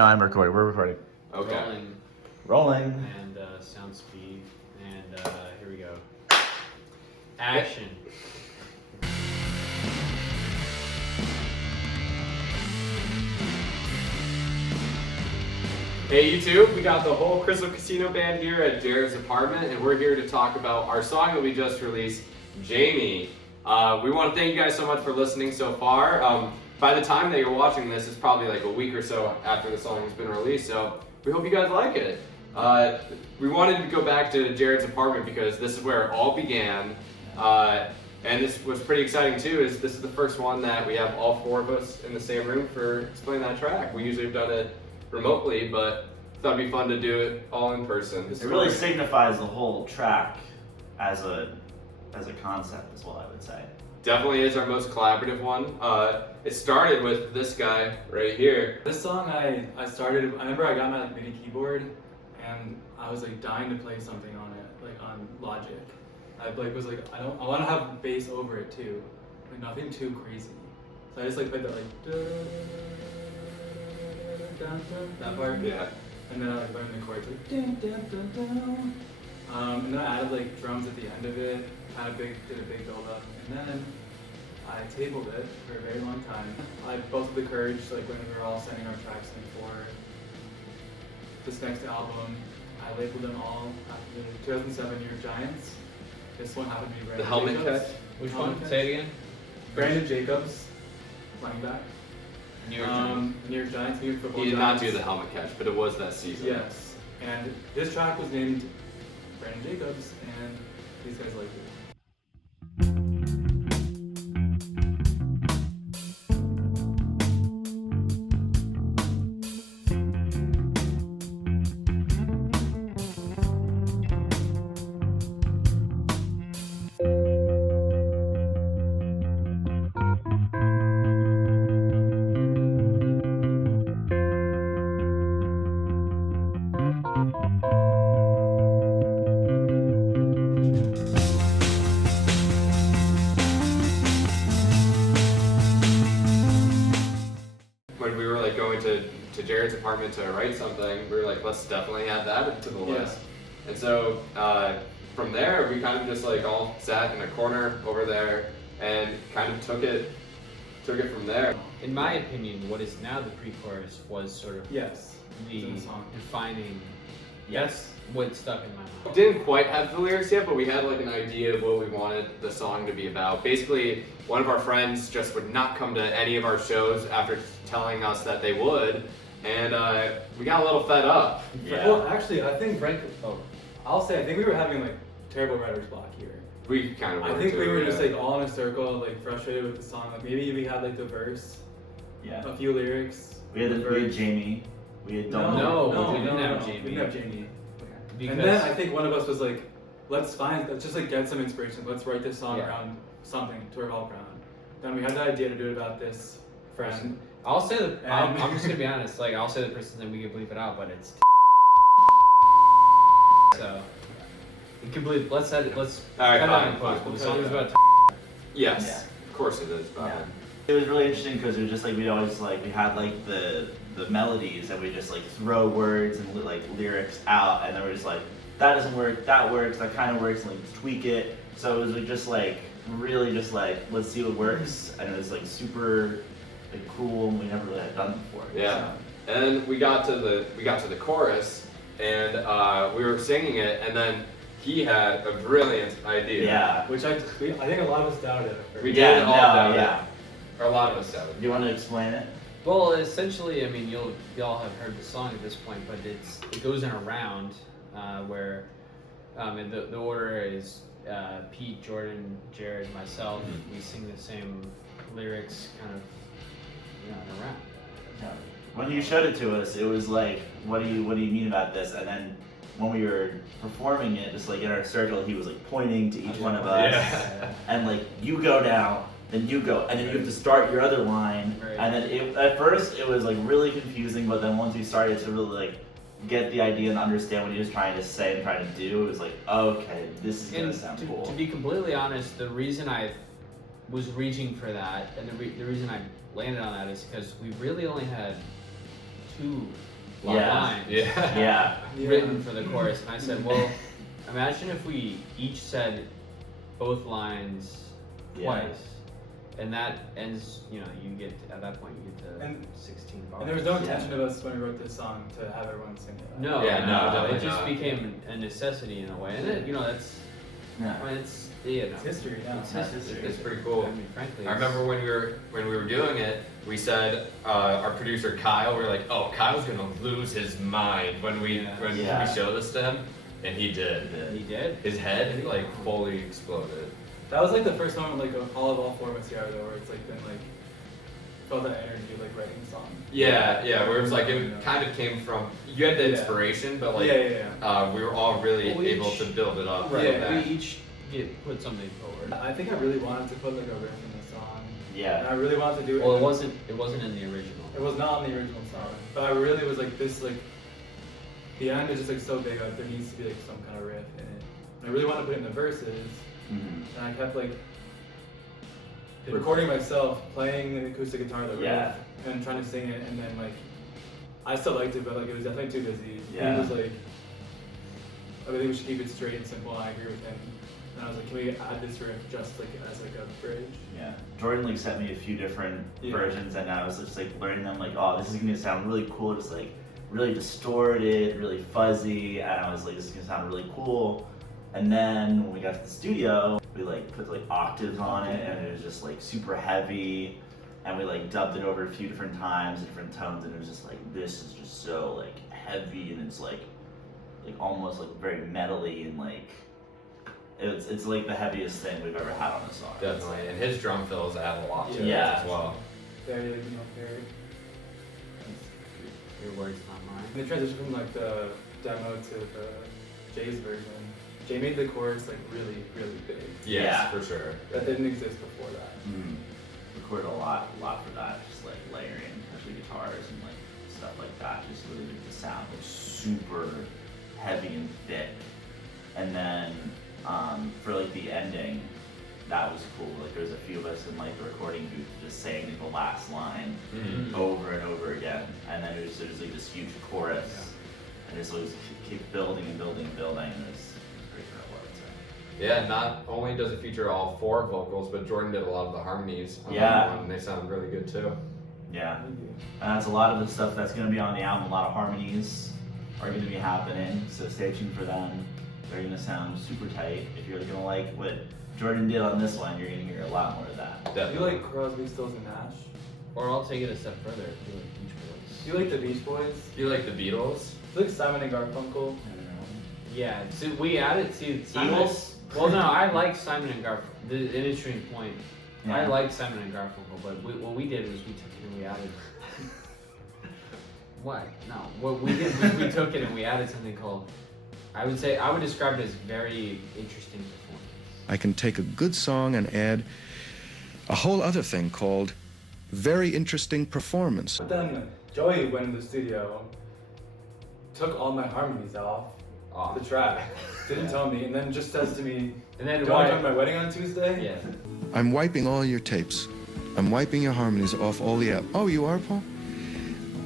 I'm recording. We're recording. Okay. Rolling. And sound speed. And here we go. Action. Hey YouTube, we got the whole Crystal Casino band here at Jarrod's apartment, and we're here to talk about our song that we just released, Jamie. We want to thank you guys so much for listening so far. By the time that you're watching this, it's probably like a week or so after the song has been released, so we hope you guys like it. We wanted to go back to Jarrod's apartment because this is where it all began, and this was pretty exciting too. This is the first one that we have all four of us in the same room for explaining that track. We usually have done it remotely, but thought it'd be fun to do it all in person. It really signifies the whole track as a concept, is what I would say. Definitely is our most collaborative one. It started with this guy right here. This song I remember I got my MIDI keyboard and I was like dying to play something on it, like on Logic. I want to have bass over it too, like nothing too crazy. So I just like played that that part. Yeah. And then I like learned the chords like and then I added like drums at the end of it, did a big build up, and then I tabled it for a very long time. I built the courage like when we were all sending our tracks in for this next album. I labeled them all after the 2007 New York Giants. This one happened to be Brandon The helmet Jacobs. catch? Which Helmet one? catch. Say it again. Brandon Jacobs, running back. New York Giants. New York Giants, New York Football He did Giants. not do the helmet catch, but it was that season. Yes, and this track was named Brandon Jacobs, and these guys liked it. When we were like going to Jarrod's apartment to write something, we were like, let's definitely add that to the list. And so from there, we kind of just like all sat in a corner over there and kind of took it from there. In my opinion, what is now the pre-chorus was sort of Yes, the it's in the song. defining. Yes. What stuck in my mind. Didn't quite have the lyrics yet, but we had like an idea of what we wanted the song to be about. Basically, one of our friends just would not come to any of our shows after telling us that they would, and we got a little fed up. Yeah. Well, actually, I think I think we were having like terrible writer's block here. We kind of I were think too, we were yeah. just like all in a circle, like frustrated with the song. Like maybe we had like the verse, Yeah. a few lyrics. We had verse. Jamie. We had No, we didn't have Jamie. We didn't have Jamie. Because And then I think one of us was like, let's just like get some inspiration. Let's write this song around something to revolve around. Then we had the idea to do it about this friend. I'll say that And- I'm just gonna be honest. Like I'll say the person that we can bleep it out, but it's so you can bleep. Let's edit. Let's All right, cut fine, out in post, fine. but the song is about. Yes, Yeah. of course it is. Bob. Yeah. It was really interesting because it was just like we had like the melodies and we just like throw words and like lyrics out and then we're just like that doesn't work, that works, that kind of works, and like tweak it. So it was like, just like really just like let's see what works, and it was like super like cool and we never really had done before. Yeah. And then we got to the chorus, and we were singing it, and then he had a brilliant idea. Yeah. Which I think a lot of us doubted at first. We Yeah, did all no, doubt yeah. it. Or a lot of us doubted. Do you want to explain it? Well, essentially, I mean, y'all have heard the song at this point, but it goes in a round where and the order is Pete, Jordan, Jarrod, myself. Mm-hmm. We sing the same lyrics, kind of, in a round. Yeah. When you showed it to us, it was like, what do you mean about this? And then when we were performing it, just like in our circle, he was like pointing to each one of us, Yeah. and like you go now, then you go, and then you have to start your other line. Right. And then at first it was like really confusing, but then once we started to really like get the idea and understand what he was trying to say and trying to do, it was like, okay, this is gonna And sound to cool. be completely honest, the reason I was reaching for that, and the reason I landed on that is because we really only had 2 Yeah. lines Yeah. written for the chorus, and I said, well, imagine if we each said both lines twice, and that ends. You know, you get at that point you get to And- 16 bars. And there was no intention of us when we wrote this song to have everyone sing it. No, Yeah, no, it definitely just not. became a necessity in a way, and it, you know, that's. Yeah. I mean, it's It's history now. It's That's history. It's pretty cool. I mean, frankly, I remember when we were doing it, we said our producer Kyle, we were like, oh, Kyle's gonna lose his mind when we show this to him, and he did. he did. His head like fully exploded. That was like the first moment, like all 4 of us here, though, where it's like been like felt that energy of like writing a song. Yeah, where it was like it kind of came from you had the inspiration, but like we were all really Well, we able each- to build it up. Right. from that. We each put something forward. I think I really wanted to put like a riff in the song. Yeah. And I really wanted to do it. Well, it wasn't in the original. It was not on the original song, but I really was like this like. The end is just like so big, like there needs to be like some kind of riff in it. And I really wanted to put it in the verses, Mhm. and I kept like recording myself playing the acoustic guitar, the riff, Yeah. and trying to sing it, and then like I still liked it, but like it was definitely too busy. Yeah. He was like, I think we should keep it straight and simple, and I agree with him. And I was like, can we add this riff just like as like a bridge? Yeah. Jordan like sent me a few different versions, and I was just like learning them. Like, oh, this is gonna sound really cool. Just like really distorted, really fuzzy, and I was like, this is gonna sound really cool. And then when we got to the studio, we like put like octaves on it, and it was just like super heavy. And we like dubbed it over a few different times, different tones, and it was just like, this is just so like heavy, and it's like almost like very metally, and like it's like the heaviest thing we've ever had on a song. Definitely, and his drum fills add a lot to Yeah. it as well. Very like very. Your words, not mine. And the transition from like the demo to the Jay's version, Jay made the chorus like really, really big. Yes, Yeah. for sure. That didn't exist before that. Recorded a lot for that, just like layering, especially guitars and like stuff like that, just really make the sound like super heavy and thick. And then for like the ending, that was cool. Like there was a few of us in like the recording booth just saying like, the last line over and over again, and then there's like this huge chorus, and just like keep building and building and building, and it's pretty incredible, I would say. Yeah, not only does it feature all 4 vocals, but Jordan did a lot of the harmonies on Yeah. that one, and they sound really good too. Yeah, and that's a lot of the stuff that's gonna be on the album. A lot of harmonies are gonna be happening, so stay tuned for them. They're gonna sound super tight. If you're gonna like what Jordan did on this one, you're gonna hear a lot more of that. Do you Definitely. like Crosby, Stills, and Nash? Or I'll take it a step further. If you like Beach Boys. Do you like the Beach Boys? Do you like the Beatles? Do you like Simon and Garfunkel? Yeah, so we added Simon. Eagles? Well, no, I like Simon and Garfunkel. An interesting point. I Yeah. like Simon and Garfunkel, but what we did was we took it and we added. What? No. What we did was we took it and we added something called. I would describe it as very interesting performance. I can take a good song and add a whole other thing called very interesting performance. But then Joey went in the studio, took all my harmonies off the track, didn't tell me, and then just says to me, And then "Do you want to come to my wedding on Tuesday?" Yeah. I'm wiping all your tapes. I'm wiping your harmonies off all the Oh, you are, Paul?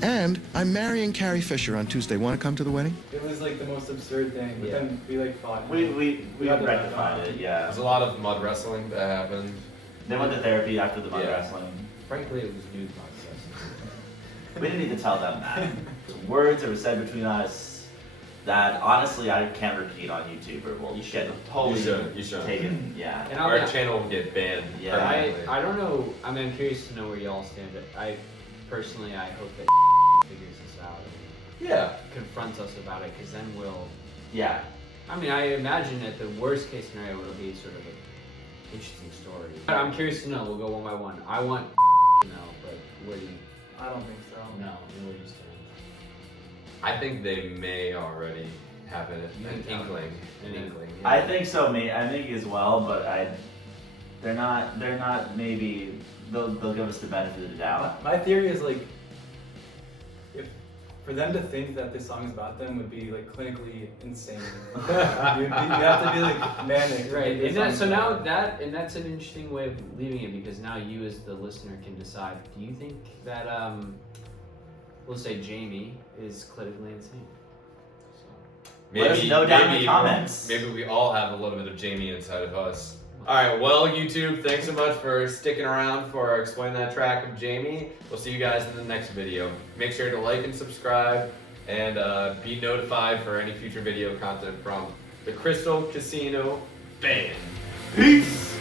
And I'm marrying Carrie Fisher on Tuesday. Want to come to the wedding? It was like the most absurd thing. But Yeah. then we like fought. We had to rectified back it, down. yeah. There's a lot of mud wrestling that happened. They went to therapy after the mud Yeah. wrestling. Frankly, it was nude process. We didn't need to tell them that. Some words that were said between us that honestly I can't repeat on YouTube, or well, you should totally You should. taken, yeah. And Our I'll be- channel will get banned. Yeah. permanently. I don't know. I mean, I'm curious to know where y'all stand. But I personally, I hope that figures this out and Yeah. confronts us about it, because then we'll. Yeah. I mean, I imagine at the worst case scenario, it'll be sort of an interesting story. But I'm curious to know. We'll go one by one. I want to know, but where do you? I don't think so. No, where do you stand? I think they may already have an inkling. An Yeah. inkling. I think so, mate. I think as well, but they're not maybe, they'll give us the benefit of the doubt. My theory is like, if for them to think that this song is about them would be like clinically insane. you have to be like manic. to Right, think this and that, song's so now about them. that, and that's an interesting way of leaving it, because now you as the listener can decide, do you think that we'll say Jamie is clinically insane. So. Let us know down in the comments. Maybe we all have a little bit of Jamie inside of us. All right, well, YouTube, thanks so much for sticking around for Explain That Track of Jamie. We'll see you guys in the next video. Make sure to like and subscribe and be notified for any future video content from the Crystal Casino Band. Peace!